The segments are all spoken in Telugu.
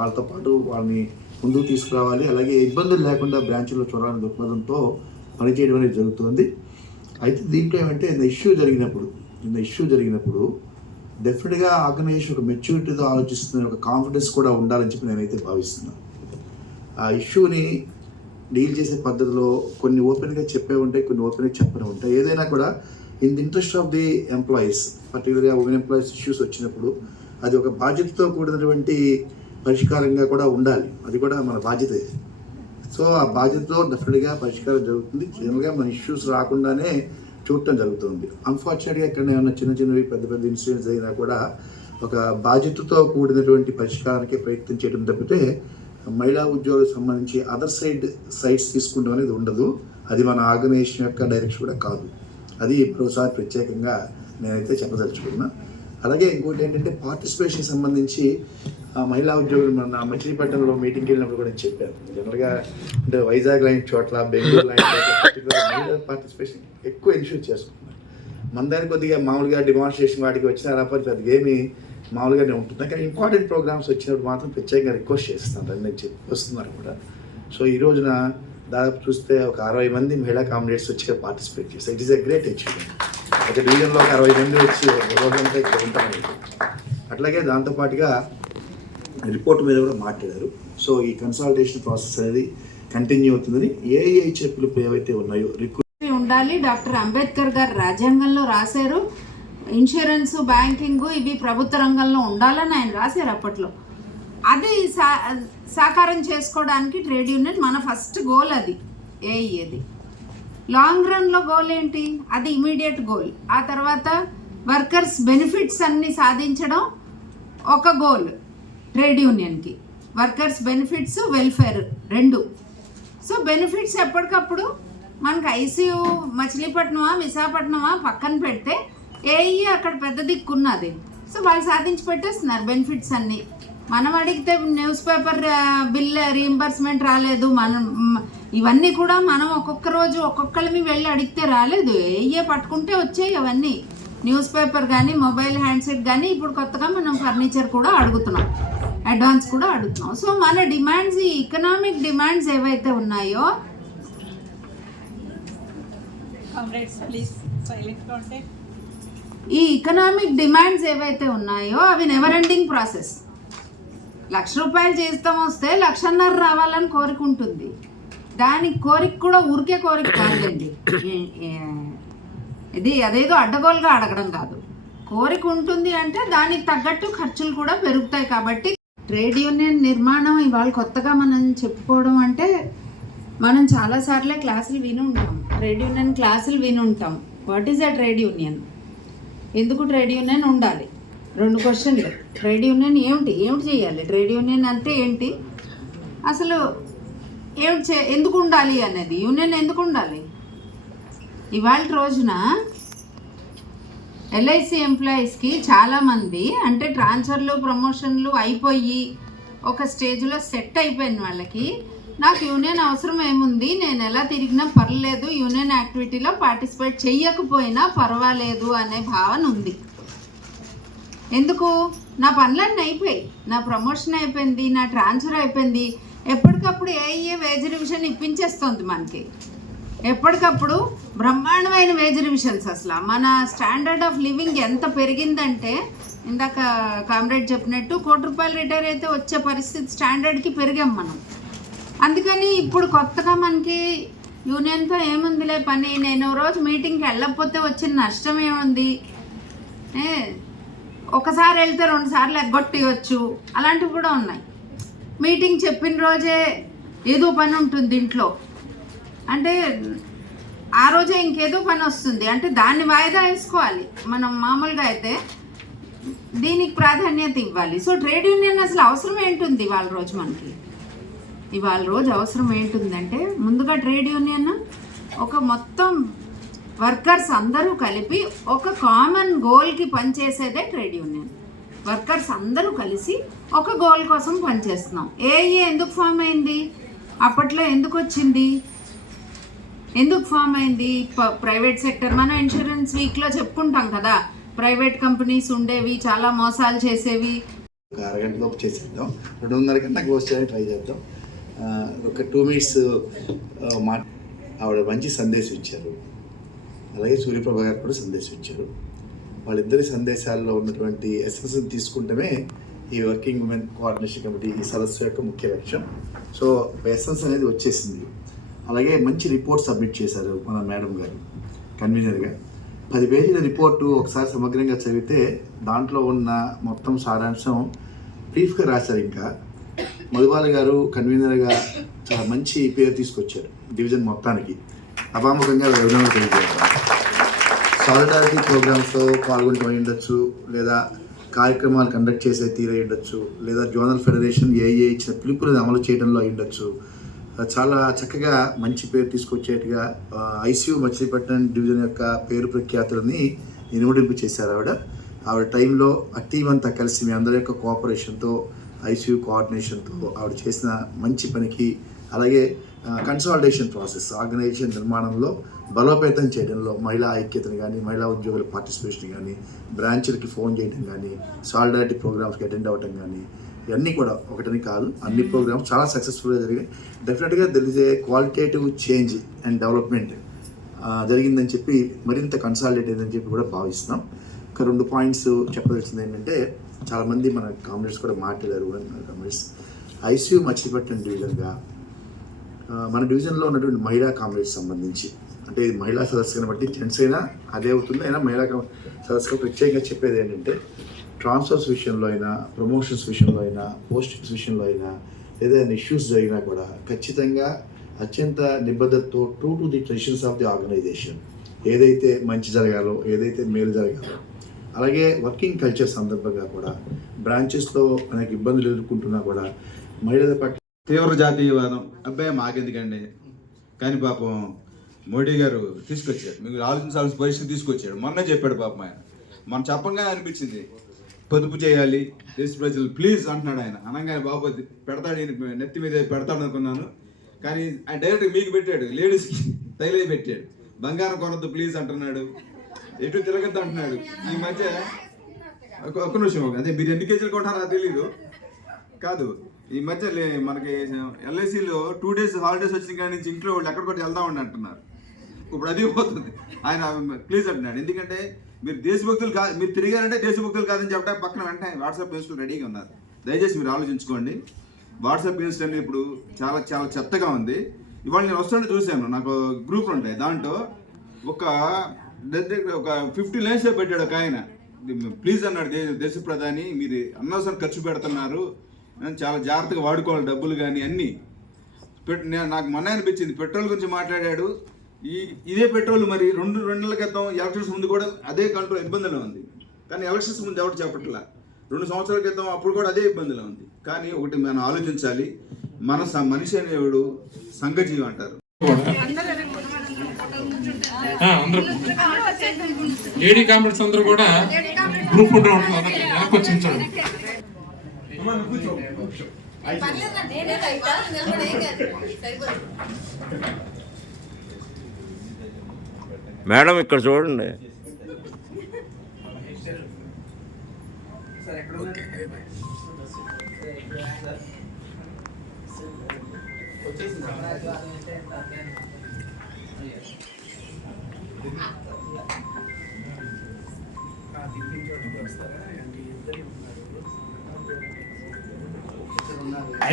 వాళ్ళతో పాటు వాళ్ళని ముందుకు తీసుకురావాలి. అలాగే ఇబ్బందులు లేకుండా బ్రాంచ్లో చూడాలని దృక్పథంతో పనిచేయడం అనేది జరుగుతుంది. అయితే దీంట్లో ఏమంటే ఇష్యూ జరిగినప్పుడు డెఫినెట్గా ఆర్గనైజేషన్ ఒక మెచ్యూరిటీతో ఆలోచిస్తున్న ఒక కాన్ఫిడెన్స్ కూడా ఉండాలని చెప్పి నేనైతే భావిస్తున్నాను. ఆ ఇష్యూని డీల్ చేసే పద్ధతిలో కొన్ని ఓపెన్గా చెప్పే ఉంటాయి, కొన్ని ఓపెన్గా చెప్పనే ఉంటాయి. ఏదైనా కూడా in the interest of the employees, పర్టికులర్గా ఉమెన్ ఎంప్లాయీస్ ఇష్యూస్ వచ్చినప్పుడు అది ఒక బాధ్యతతో కూడినటువంటి పరిష్కారంగా కూడా ఉండాలి. అది కూడా మన బాధ్యతే. సో ఆ బాధ్యతతో డెఫినెట్గా పరిష్కారం జరుగుతుంది. జనరల్గా మన ఇష్యూస్ రాకుండానే చూడటం జరుగుతుంది. అన్ఫార్చునేట్గా ఇక్కడ ఏమైనా చిన్నవి పెద్ద ఇన్సిడెంట్స్ అయినా కూడా ఒక బాధ్యతతో కూడినటువంటి పరిష్కారానికి ప్రయత్నం చేయడం తప్పితే మహిళా ఉద్యోగులకు సంబంధించి అదర్ సైడ్స్ తీసుకుంటాం అనేది ఉండదు. అది మన ఆర్గనైజేషన్ యొక్క డైరెక్షన్ కూడా కాదు. అది మరోసారి ప్రత్యేకంగా నేనైతే చెప్పదలుచుకున్నా. అలాగే ఇంకోటి ఏంటంటే పార్టిసిపేషన్ సంబంధించి మహిళా ఉద్యోగులు మన మచిలీపట్నంలో మీటింగ్కి వెళ్ళినప్పుడు కూడా నేను చెప్పాను. జనరల్గా అంటే వైజాగ్ లాంటి చోట్ల, బెంగళూరు లాంటి చోట్ల మహిళా పార్టిసిపేషన్ ఎక్కువ ఇన్షూర్ చేసుకుంటున్నారు. మన దగ్గర కొద్దిగా మామూలుగా డెమాన్స్ట్రేషన్ వాటికి వచ్చిన రాకపోతే పెద్దగా ఏమి మామూలుగానే ఉంటుంది. కానీ ఇంపార్టెంట్ ప్రోగ్రామ్స్ వచ్చినప్పుడు మాత్రం ప్రత్యేకంగా రిక్వెస్ట్ చేస్తాను అని నేను వస్తున్నారు కూడా. సో ఈ రోజున దాదాపు చూస్తే ఒక 60 మంది మహిళా కామ్రేడ్స్ వచ్చి పార్టిసిపేట్ చేస్తారు. It is a great achievement. ఒక డివిజన్లో ఒక 60 మంది వచ్చి రోజంతా ఇక్కడ ఉంటామని. అట్లాగే దాంతోపాటుగా రిపోర్ట్ మీద కూడా మాట్లాడారు. సో ఈ కన్సల్టేషన్ ప్రాసెస్ అనేది కంటిన్యూ అవుతుందని ఏఐ చెప్పులు ఏవైతే ఉన్నాయో ఉండాలి. డాక్టర్ అంబేద్కర్ గారు రాజ్యాంగంలో రాశారు, ఇన్సూరెన్స్, బ్యాంకింగ్ ఇవి ప్రభుత్వ రంగంలో ఉండాలని ఆయన రాశారు అప్పట్లో. అది సాకారం చేసుకోవడానికి ట్రేడ్ యూనియన్ మన ఫస్ట్ గోల్. అది ఏది లాంగ్ రన్లో గోల్ ఏంటి? అది ఇమీడియట్ గోల్. ఆ తర్వాత వర్కర్స్ బెనిఫిట్స్ అన్ని సాధించడం ఒక గోల్ ట్రేడ్ యూనియన్కి. వర్కర్స్ బెనిఫిట్స్, వెల్ఫేర్ రెండు. సో బెనిఫిట్స్ ఎప్పటికప్పుడు మనకు ఐసీయూ మచిలీపట్నమా విశాఖపట్నమా పక్కన పెడితే ఏఈ అక్కడ పెద్ద దిక్కున్నది. సో వాళ్ళు సాధించి పెట్టేస్తున్నారు బెనిఫిట్స్ అన్నీ. మనం అడిగితే న్యూస్ పేపర్ బిల్ రీయింబర్స్మెంట్ రాలేదు, మనం ఇవన్నీ కూడా మనం ఒక్కొక్క రోజు ఒక్కొక్కరిని వెళ్ళి అడిగితే రాలేదు. ఏఏ పట్టుకుంటే వచ్చాయి అవన్నీ. న్యూస్ పేపర్ కానీ, మొబైల్ హ్యాండ్సెట్ కానీ, ఇప్పుడు కొత్తగా మనం ఫర్నిచర్ కూడా అడుగుతున్నాం, అడ్వాన్స్ కూడా అడుగుతున్నాం. సో మన డిమాండ్స్, ఈ ఎకనామిక్ డిమాండ్స్ ఏవైతే ఉన్నాయో, ఈ ఎకనామిక్ డిమాండ్స్ ఏవైతే ఉన్నాయో అవి నెవర్ ఎండింగ్ ప్రాసెస్. 1,00,000 రూపాయలు జీతం వస్తే 1,50,000 రావాలని కోరిక ఉంటుంది. దానికి కోరిక కూడా ఊరికే కోరిక కాదండి. ఇది అదేదో అడ్డగోలుగా అడగడం కాదు. కోరిక ఉంటుంది అంటే దానికి తగ్గట్టు ఖర్చులు కూడా పెరుగుతాయి. కాబట్టి ట్రేడ్ యూనియన్ నిర్మాణం ఇవాళ కొత్తగా మనం చెప్పుకోవడం అంటే, మనం చాలాసార్లే క్లాసులు విని ఉంటాం, ట్రేడ్ యూనియన్ క్లాసులు విని ఉంటాం. What is a trade union? ఎందుకు ట్రేడ్ యూనియన్ ఉండాలి? 2 క్వశ్చన్లు. ట్రేడ్ యూనియన్ ఏమిటి చేయాలి? ట్రేడ్ యూనియన్ అంటే ఏంటి? అసలు ఎందుకు ఉండాలి అనేది, యూనియన్ ఎందుకు ఉండాలి? ఇవాళ రోజున ఎల్ఐసి ఎంప్లాయీస్కి చాలామంది అంటే ట్రాన్స్ఫర్లు, ప్రమోషన్లు అయిపోయి ఒక స్టేజ్లో సెట్ అయిపోయిన వాళ్ళకి నాకు యూనియన్ అవసరం ఏముంది, నేను ఎలా తిరిగినా పర్లేదు, యూనియన్ యాక్టివిటీలో పార్టిసిపేట్ చెయ్యకపోయినా పర్వాలేదు అనే భావన ఉంది. ఎందుకు? నా పనులన్నీ అయిపోయాయి, నా ప్రమోషన్ అయిపోయింది, నా ట్రాన్స్ఫర్ అయిపోయింది. ఎప్పటికప్పుడు ఏఏ వేజ్ రివిజన్ ఇప్పించేస్తుంది మనకి. ఎప్పటికప్పుడు బ్రహ్మాండమైన వేజ్ రివిజన్స్. అసలు మన స్టాండర్డ్ ఆఫ్ లివింగ్ ఎంత పెరిగిందంటే, ఇందాక కామ్రేడ్ చెప్పినట్టు ₹1,00,00,000 రిటైర్ అయితే వచ్చే పరిస్థితి స్టాండర్డ్కి పెరిగాం మనం. అందుకని ఇప్పుడు కొత్తగా మనకి యూనియన్తో ఏముందిలే పని, నేను రోజు మీటింగ్కి వెళ్ళకపోతే వచ్చిన నష్టం ఏముంది, ఒకసారి వెళ్తే 2 సార్లు ఎగ్గొట్టేయచ్చు, అలాంటివి కూడా ఉన్నాయి. మీటింగ్ చెప్పిన రోజే ఏదో పని ఉంటుంది ఇంట్లో అంటే, ఆ రోజే ఇంకేదో పని వస్తుంది అంటే దాన్ని వాయిదా వేసుకోవాలి. మనం మామూలుగా అయితే దీనికి ప్రాధాన్యత ఇవ్వాలి. సో ట్రేడ్ యూనియన్ అసలు అవసరం ఏంటుంది ఇవాళ రోజు మనకి? ఇవాళ రోజు అవసరం ఏంటుందంటే, ముందుగా ట్రేడ్ యూనియన్ ఒక మొత్తం వర్కర్స్ అందరూ కలిపి ఒక కామన్ గోల్కి పనిచేసేదే ట్రేడ్ యూనియన్. వర్కర్స్ అందరూ కలిసి ఒక గోల్ కోసం పనిచేస్తున్నాం. ఏఏ ఎందుకు ఫామ్ అయింది? అప్పట్లో ఎందుకు వచ్చింది? ఎందుకు ఫామ్ అయింది? Private sector. మనం ఇన్సూరెన్స్ వీక్లో చెప్పుకుంటాం కదా, ప్రైవేట్ కంపెనీస్ ఉండేవి, చాలా మోసాలు చేసేవి, ఒక అరగంటలోపు చేసేద్దాం, 2:30 కన్నా క్లోజ్ చేయడానికి ట్రై చేద్దాం. ఒక 2 minutes ఆవిడ మంచి సందేశం ఇచ్చారు. అలాగే సూర్యప్రభ గారు కూడా సందేశం ఇచ్చారు. వాళ్ళిద్దరి సందేశాల్లో ఉన్నటువంటి ఎసెన్స్ తీసుకుంటమే ఈ వర్కింగ్ ఉమెన్ కోఆర్డినేషన్ కమిటీ ఈ సదస్సు యొక్క ముఖ్య లక్ష్యం. సో ఎసెన్స్ అనేది వచ్చేసింది. అలాగే మంచి రిపోర్ట్ సబ్మిట్ చేశారు మన మేడం గారు కన్వీనర్గా. 10 పేజీల రిపోర్టు ఒకసారి సమగ్రంగా చదివితే దాంట్లో ఉన్న మొత్తం సారాంశం బ్రీఫ్గా రాశారు. ఇంకా మధుబాల గారు కన్వీనర్గా చాలా మంచి పేరు తీసుకొచ్చారు డివిజన్ మొత్తానికి. అపాముఖంగా అభినందనలు తెలియజేస్తారు. సాలిడారిటీ ప్రోగ్రామ్స్లో పాల్గొనడం ఉండొచ్చు, లేదా కార్యక్రమాలు కండక్ట్ చేసే తీరు ఉండొచ్చు, లేదా జోనల్ ఫెడరేషన్ ఏఏ ఇచ్చిన పిలుపులను అమలు చేయడంలో ఉండొచ్చు. చాలా చక్కగా మంచి పేరు తీసుకొచ్చేట్టుగా ఐసీయూ మచిలీపట్నం డివిజన్ యొక్క పేరు ప్రఖ్యాతులని ఇనుమడింపు చేశారు ఆవిడ టైంలో. ఆ టీం అంతా కలిసి మీ అందరి యొక్క కోఆపరేషన్తో, ఐసీయూ కోఆర్డినేషన్తో ఆవిడ చేసిన మంచి పనికి, అలాగే కన్సాలిడేషన్ ప్రాసెస్ ఆర్గనైజేషన్ నిర్మాణంలో బలోపేతం చేయడంలో మహిళా ఐక్యతను కానీ, మహిళా ఉద్యోగుల పార్టిసిపేషన్ కానీ, బ్రాంచ్లకి ఫోన్ చేయడం కానీ, సాలిడారిటీ ప్రోగ్రామ్స్కి అటెండ్ అవ్వటం కానీ, ఇవన్నీ కూడా ఒకటని కాదు, అన్ని ప్రోగ్రామ్స్ చాలా సక్సెస్ఫుల్గా జరిగాయి. డెఫినెట్గా there is a qualitative change and development జరిగిందని చెప్పి, మరింత కన్సాలిడేట్ అయిందని చెప్పి కూడా భావిస్తున్నాం. ఒక 2 పాయింట్స్ చెప్పదలిసింది ఏంటంటే, చాలామంది మన కామ్రేడ్స్ కూడా మాట్లాడారు. కామ్రేడ్స్ ఐసీయూ మచిలీపట్నం డివిజన్గా మన డివిజన్లో ఉన్నటువంటి మహిళా కామ్రేడ్స్ సంబంధించి, అంటే ఇది మహిళా సదస్సుని బట్టి జెంట్స్ అయినా అదే అవుతుంది. అయినా మహిళా సదస్సుగా ప్రత్యేకంగా చెప్పేది ఏంటంటే, ట్రాన్స్ఫర్స్ విషయంలో అయినా, ప్రమోషన్స్ విషయంలో అయినా, పోస్టింగ్స్ విషయంలో అయినా, ఏదైనా ఇష్యూస్ జరిగినా కూడా ఖచ్చితంగా అత్యంత నిబద్ధతతో true to the traditions of the organisation, ఏదైతే మంచి జరగాలో, ఏదైతే మేలు జరగాలో, అలాగే వర్కింగ్ కల్చర్ సందర్భంగా కూడా బ్రాంచెస్లో అనేక ఇబ్బందులు ఎదుర్కొంటున్నా కూడా మహిళల పట్ల తీవ్ర జాతీయవాదం అబ్బాయి మాకెందుకండి, కానీ పాపం మోడీ గారు తీసుకొచ్చాడు, మీకు ఆలోచించాల్సిన పరిస్థితి తీసుకొచ్చాడు. మొన్న చెప్పాడు పాపం ఆయన, మనం చెప్పంగానే అనిపించింది పొదుపు చేయాలి దేశ ప్రజలు ప్లీజ్ అంటున్నాడు ఆయన. అనగానే బాబు పెడతాడు, నెత్తి మీద పెడతాడు అనుకున్నాను, కానీ ఆయన డైరెక్ట్ మీకు పెట్టాడు, లేడీస్కి తైలే పెట్టాడు. బంగారం కొనద్దు ప్లీజ్ అంటున్నాడు, ఎటు తిరగద్దు అంటున్నాడు. ఈ మధ్య ఒక్క నిమిషం, అదే మీరు ఎన్ని కేజీలు కొంటారో తెలీదు కాదు. ఈ మధ్య మనకి ఎల్ఐసీలో 2 days హాలిడేస్ వచ్చిన కాడి నుంచి ఇంట్లో వాళ్ళు ఎక్కడికొట్టి వెళ్దామని అంటున్నారు. ఇప్పుడు అది పోతుంది. ఆయన ప్లీజ్ అంటున్నాడు, ఎందుకంటే మీరు దేశభక్తులు కాదు, మీరు తిరిగారంటే దేశభక్తులు కాదని చెప్పడానికి పక్కన వెంటనే వాట్సాప్ ఇన్స్టాల్ రెడీగా ఉన్నారు. దయచేసి మీరు ఆలోచించుకోండి. వాట్సాప్ ఇన్స్టాల్ ఇప్పుడు చాలా చాలా చెత్తగా ఉంది. ఇవాళ నేను వస్తుంటే చూశాను, నాకు గ్రూపులు ఉంటాయి, దాంట్లో ఒక 50 lines పెట్టాడు ఒక ఆయన. ప్లీజ్ అన్నాడు, దేశ ప్రధాని మీరు అనవసరం ఖర్చు పెడుతున్నారు, చాలా జాగ్రత్తగా వాడుకోవాలి డబ్బులు కానీ అన్నీ. నాకు మొన్న అనిపించింది, పెట్రోల్ గురించి మాట్లాడాడు. ఇదే పెట్రోల్ మరి 2 నెలల క్రితం ఎలక్షన్స్ ముందు కూడా అదే కంట్రోల్ ఇబ్బందిలో ఉంది, కానీ ఎలక్షన్స్ ముందు ఎవరు చెప్పట్లా. 2 సంవత్సరాల క్రితం అప్పుడు కూడా అదే ఇబ్బందిలో ఉంది. కానీ ఒకటి మనం ఆలోచించాలి, మనిషి అనేవాడు సంఘజీవి అంటారు. లేడీ కామ్రేడ్స్ అందరూ కూడా గ్రూప్ ఫోటో ఉంటుంది, వెనక్కి వచ్చి ఉంచండి. మేడం ఇక్కడ చూడండి.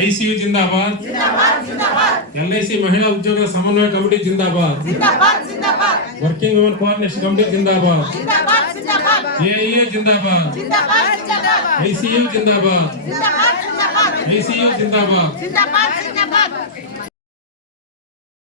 ఐసీయూ జిందాబాద్, ఎల్ఐసి మహిళా ఉద్యోగుల సమన్వయ కమిటీ జిందాబాద్, వర్కింగ్ ఉమెన్ కోఆర్డినేషన్ కమిటీ జిందాబాద్, ఏఐఏ జిందాబాద్, ఐసీయూ జిందాబాద్, ఐసీయూ జిందాబాద్.